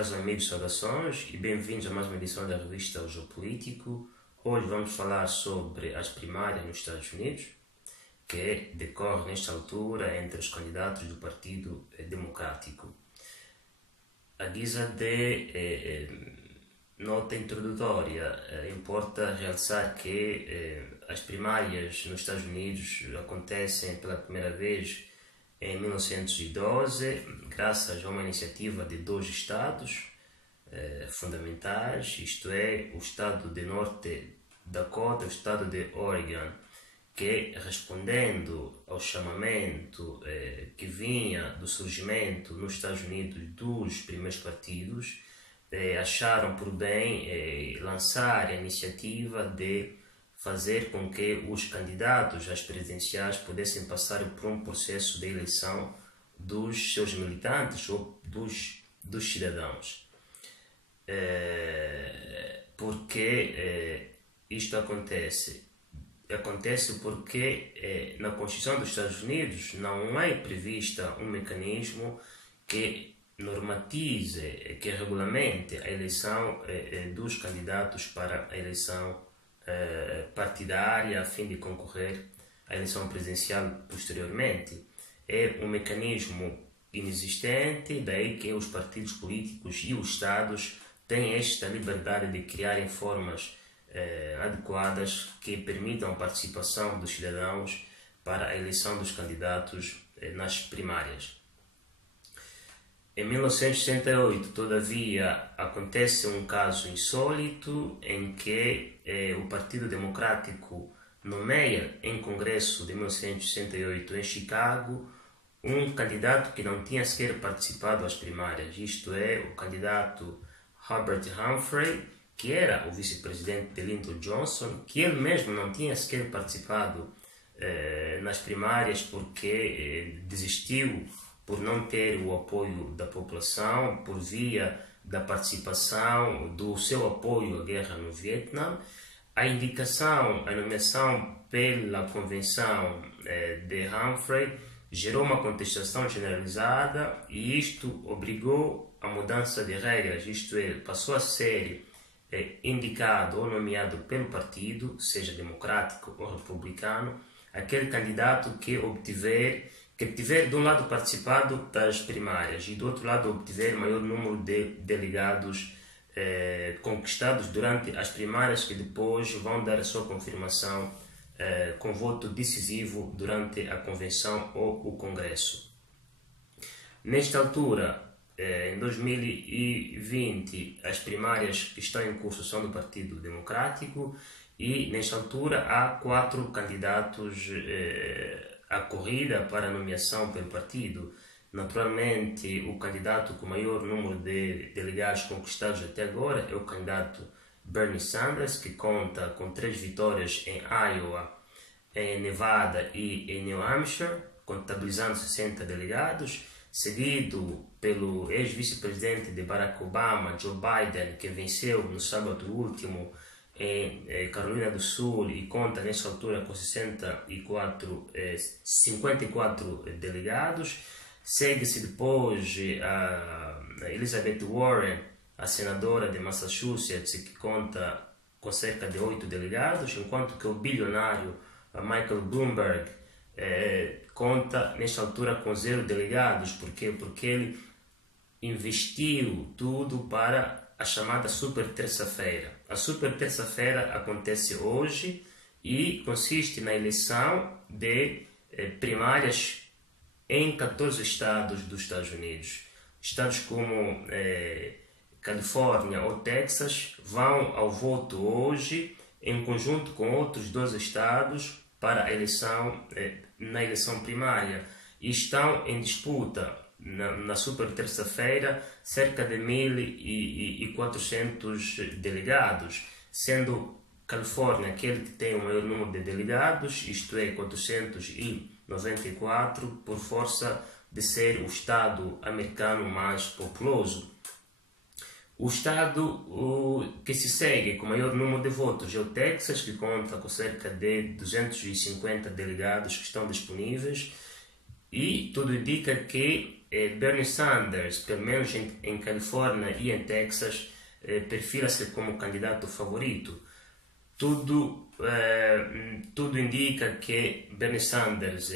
caros amigos, saudações e bem-vindos a mais uma edição da revista O Geopolítico. Hoje vamos falar sobre as primárias nos Estados Unidos, que decorre nesta altura entre os candidatos do Partido Democrático. A guisa de nota introdutória, importa realçar que as primárias nos Estados Unidos acontecem pela primeira vez em 1912, graças a uma iniciativa de dois estados fundamentais, isto é, o estado de Norte Dakota e o estado de Oregon, que, respondendo ao chamamento que vinha do surgimento nos Estados Unidos dos primeiros partidos, acharam por bem lançar a iniciativa de fazer com que os candidatos às presidenciais pudessem passar por um processo de eleição dos seus militantes ou dos cidadãos. Porque isto acontece? Acontece porque na Constituição dos Estados Unidos não é prevista um mecanismo que normatize, que regulamente a eleição dos candidatos para a eleição partidária a fim de concorrer à eleição presidencial posteriormente. É um mecanismo inexistente, daí que os partidos políticos e os Estados têm esta liberdade de criarem formas adequadas que permitam a participação dos cidadãos para a eleição dos candidatos nas primárias. Em 1968, todavia, acontece um caso insólito em que o Partido Democrático nomeia em Congresso de 1968 em Chicago um candidato que não tinha sequer participado das primárias, isto é, o candidato Hubert Humphrey, que era o vice-presidente de Lyndon Johnson, que ele mesmo não tinha sequer participado nas primárias porque desistiu por não ter o apoio da população, por via da participação, do seu apoio à guerra no Vietnã. A indicação, a nomeação pela convenção de Humphrey gerou uma contestação generalizada e isto obrigou a mudança de regras, isto é, passou a ser indicado ou nomeado pelo partido, seja democrático ou republicano, aquele candidato que tiver de um lado participado das primárias e do outro lado obtiver maior número de delegados conquistados durante as primárias, que depois vão dar a sua confirmação com voto decisivo durante a convenção ou o congresso. Nesta altura, em 2020, as primárias que estão em curso são do Partido Democrático e nesta altura há 4 candidatos à corrida para a nomeação pelo partido. Naturalmente, o candidato com maior número de delegados conquistados até agora é o candidato Bernie Sanders, que conta com 3 vitórias em Iowa, em Nevada e em New Hampshire, contabilizando 60 delegados, seguido pelo ex-vice-presidente de Barack Obama, Joe Biden, que venceu no sábado último em Carolina do Sul e conta nessa altura com 54 delegados. Segue-se depois a Elizabeth Warren, a senadora de Massachusetts, que conta com cerca de 8 delegados, enquanto que o bilionário Michael Bloomberg conta nesta altura com 0 delegados. Por quê? Porque ele investiu tudo para a chamada Super Terça-feira. A Super Terça-feira acontece hoje e consiste na eleição de primárias em 14 estados dos Estados Unidos. Estados como Califórnia ou Texas vão ao voto hoje em conjunto com outros 2 estados para a eleição, na eleição primária, e estão em disputa na super terça-feira cerca de 1.400 delegados, sendo Califórnia aquele que tem o maior número de delegados, isto é, 494, por força de ser o estado americano mais populoso. O estado que se segue com maior número de votos é o Texas, que conta com cerca de 250 delegados que estão disponíveis, e tudo indica que Bernie Sanders, pelo menos em Califórnia e em Texas, perfila-se como candidato favorito. Tudo indica que Bernie Sanders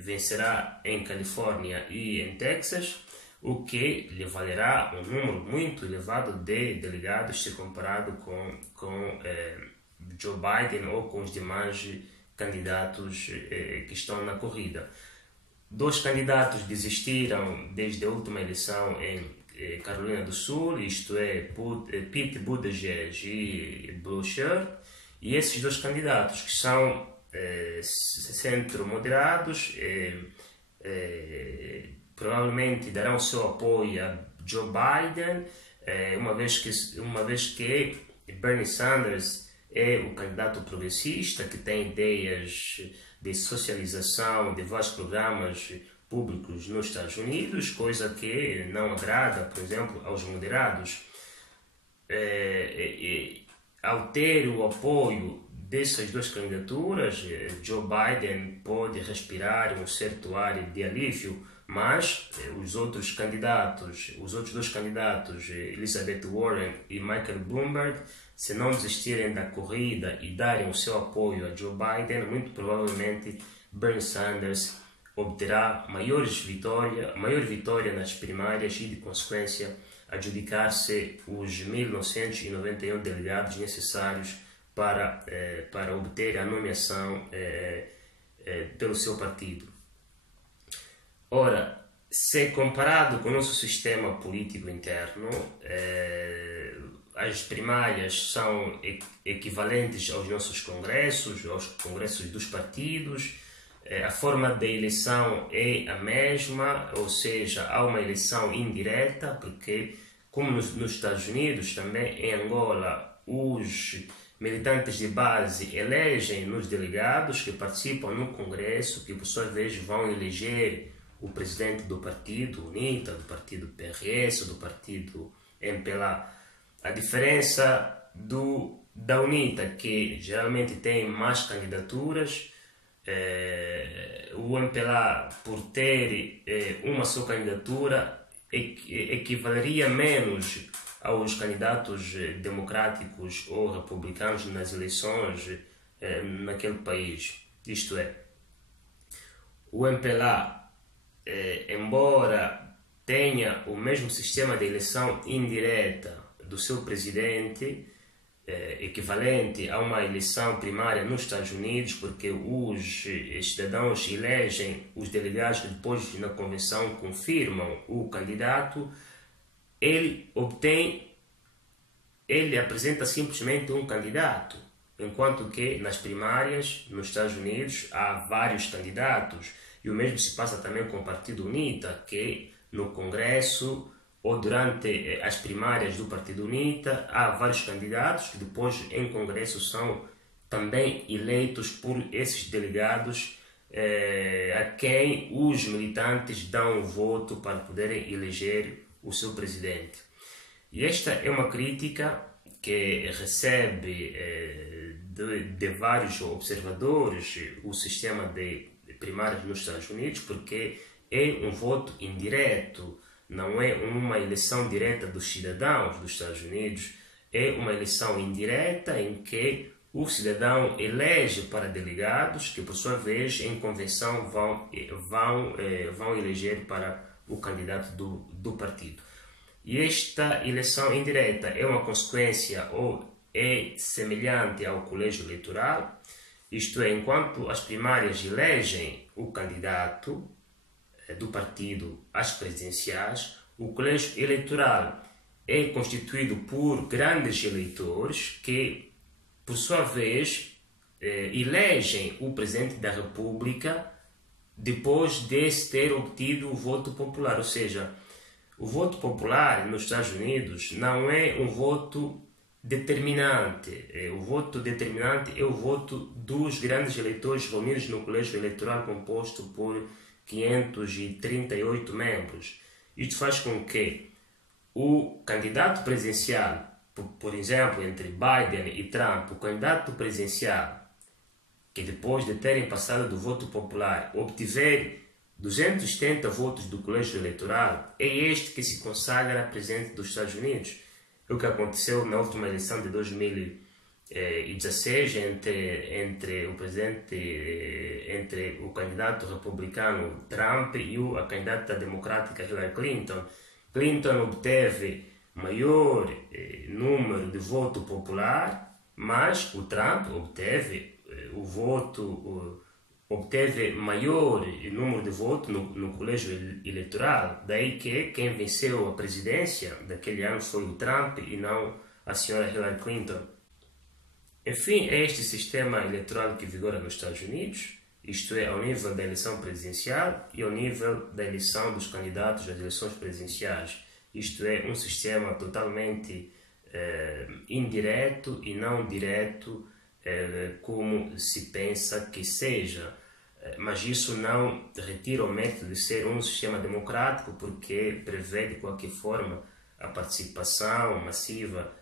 vencerá em Califórnia e em Texas, o que lhe valerá um número muito elevado de delegados se comparado com Joe Biden ou com os demais candidatos que estão na corrida. 2 candidatos desistiram desde a última eleição em Carolina do Sul, isto é, Pete Buttigieg e Boucher, e esses 2 candidatos que são centro-moderados provavelmente darão seu apoio a Joe Biden, uma vez que Bernie Sanders é o candidato progressista que tem ideias de socialização de vários programas públicos nos Estados Unidos, coisa que não agrada, por exemplo, aos moderados. Ao ter o apoio dessas 2 candidaturas, Joe Biden pode respirar um certo ar de alívio, mas os outros 2 candidatos, Elizabeth Warren e Michael Bloomberg, se não desistirem da corrida e darem o seu apoio a Joe Biden, muito provavelmente Bernie Sanders obterá maior vitória nas primárias e, de consequência, adjudicar-se os 1.991 delegados necessários para obter a nomeação pelo seu partido. Ora, se comparado com o nosso sistema político interno, as primárias são equivalentes aos nossos congressos, aos congressos dos partidos. A forma de eleição é a mesma, ou seja, há uma eleição indireta, porque, como nos Estados Unidos, também em Angola, os militantes de base elegem nos delegados que participam no congresso, que por sua vez vão eleger o presidente do partido UNITA, do partido PRS, do partido MPLA. A diferença da UNITA, que geralmente tem mais candidaturas, o MPLA, por ter uma só candidatura, equivaleria menos aos candidatos democráticos ou republicanos nas eleições naquele país. Isto é, o MPLA, embora tenha o mesmo sistema de eleição indireta do seu presidente, equivalente a uma eleição primária nos Estados Unidos, porque os cidadãos elegem os delegados que depois na convenção confirmam o candidato, ele apresenta simplesmente um candidato, enquanto que nas primárias nos Estados Unidos há vários candidatos, e o mesmo se passa também com o Partido UNITA, que no Congresso ou durante as primárias do Partido UNITA há vários candidatos que depois em Congresso são também eleitos por esses delegados a quem os militantes dão o voto para poderem eleger o seu presidente. E esta é uma crítica que recebe de vários observadores o sistema de primárias nos Estados Unidos, porque é um voto indireto, não é uma eleição direta dos cidadãos dos Estados Unidos, é uma eleição indireta em que o cidadão elege para delegados que, por sua vez, em convenção vão eleger para o candidato do partido. E esta eleição indireta é uma consequência ou é semelhante ao colégio eleitoral, isto é, enquanto as primárias elegem o candidato do partido às presidenciais, o colégio eleitoral é constituído por grandes eleitores que, por sua vez, elegem o presidente da República depois de ter obtido o voto popular. Ou seja, o voto popular nos Estados Unidos não é um voto determinante. O voto determinante é o voto dos grandes eleitores reunidos no colégio eleitoral composto por 538 membros. Isto faz com que o candidato presidencial, por exemplo, entre Biden e Trump, o candidato presidencial, que depois de terem passado do voto popular, obtiver 270 votos do colégio eleitoral é este que se consagra presidente dos Estados Unidos. É o que aconteceu na última eleição de 2016 entre o candidato republicano Trump e a candidata democrática Hillary Clinton. Clinton obteve maior número de voto popular, mas o Trump obteve obteve maior número de votos no colégio eleitoral. Daí que quem venceu a presidência daquele ano foi o Trump e não a senhora Hillary Clinton. Enfim, é este sistema eleitoral que vigora nos Estados Unidos, isto é, ao nível da eleição presidencial e ao nível da eleição dos candidatos às eleições presidenciais. Isto é, um sistema totalmente indireto e não direto, como se pensa que seja. Mas isso não retira o mérito de ser um sistema democrático, porque prevê de qualquer forma a participação massiva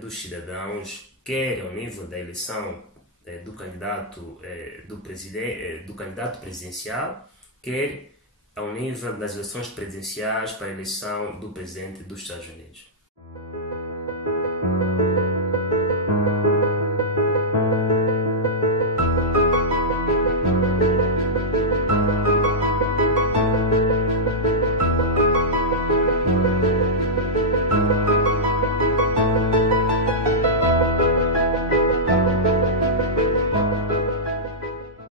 dos cidadãos, quer ao nível da eleição do candidato do candidato presidencial, quer ao nível das eleições presidenciais para a eleição do presidente dos Estados Unidos.